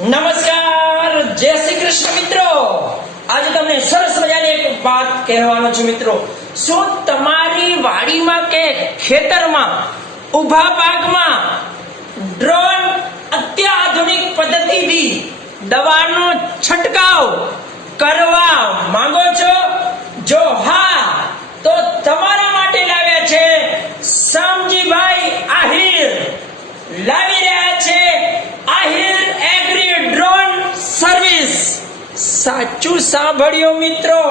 નમસ્કાર, જય શ્રી કૃષ્ણ મિત્રો. આજે તમને સરસ મજાની એક વાત કહેવાનો છું મિત્રો. શું તમારી વાડીમાં કે ખેતરમાં ઊભા પાકમાં ડ્રોન અત્યાધુનિક પદ્ધતિથી દવાનો છંટકાવ કરવા માંગો છો? જો હા, તો તમારા માટે લાવ્યા છે શામજીભાઈ આહિર. લાવી રહ્યા છે આહિર એગ્રી ડ્રોન સર્વિસ. સાચું સાંભળ્યું મિત્રો.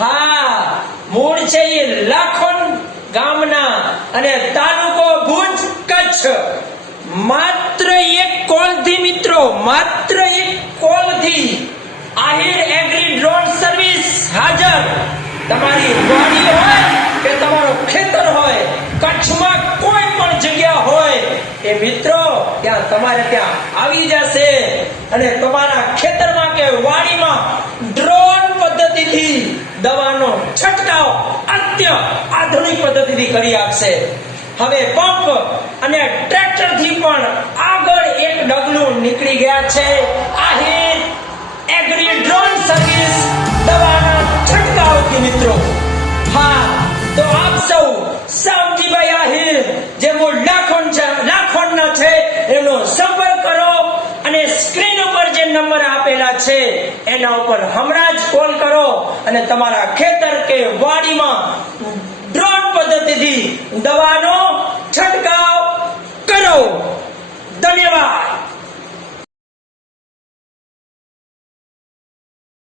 હા, મૂળ છે એ લાખોન ગામના અને તાલુકો ભુજ, કચ્છ. માત્ર એક કોલથી મિત્રો, માત્ર એક કોલથી આહિર એગ્રી ડ્રોન સર્વિસ હાજર. તમારી વાડી હોય કે તમારો ખેતર હોય, કચ્છમાં કોઈ પણ જગ્યા હોય એ મિત્રો ત્યાં તમારે ત્યાં આવી જશે અને તમારા ખેતરમાં કે વાડીમાં ડ્રોન પદ્ધતિથી દવાનો છંટકાવ આધુનિક પદ્ધતિથી કરી આપશે. હવે પંપ અને ટ્રેક્ટરથી પણ આગળ એક ડગલું નીકળી ગયા છે આહિર એગ્રી ડ્રોન સર્વિસ દવાના છંટકાવથી મિત્રો. હા, તો આપ સૌ શામજીભાઈ આહિર જે મૂળ લાખોનના છે એમનો સંપર્ક કરો અને સ્ક્રીન ઉપર જે નંબર આપેલા છે એના ઉપર હમણાં જ કોલ કરો અને તમારા ખેતર કે વાડીમાં ડ્રોન પદ્ધતિથી દવાનો છંટકાવ કરો. ધન્યવાદ.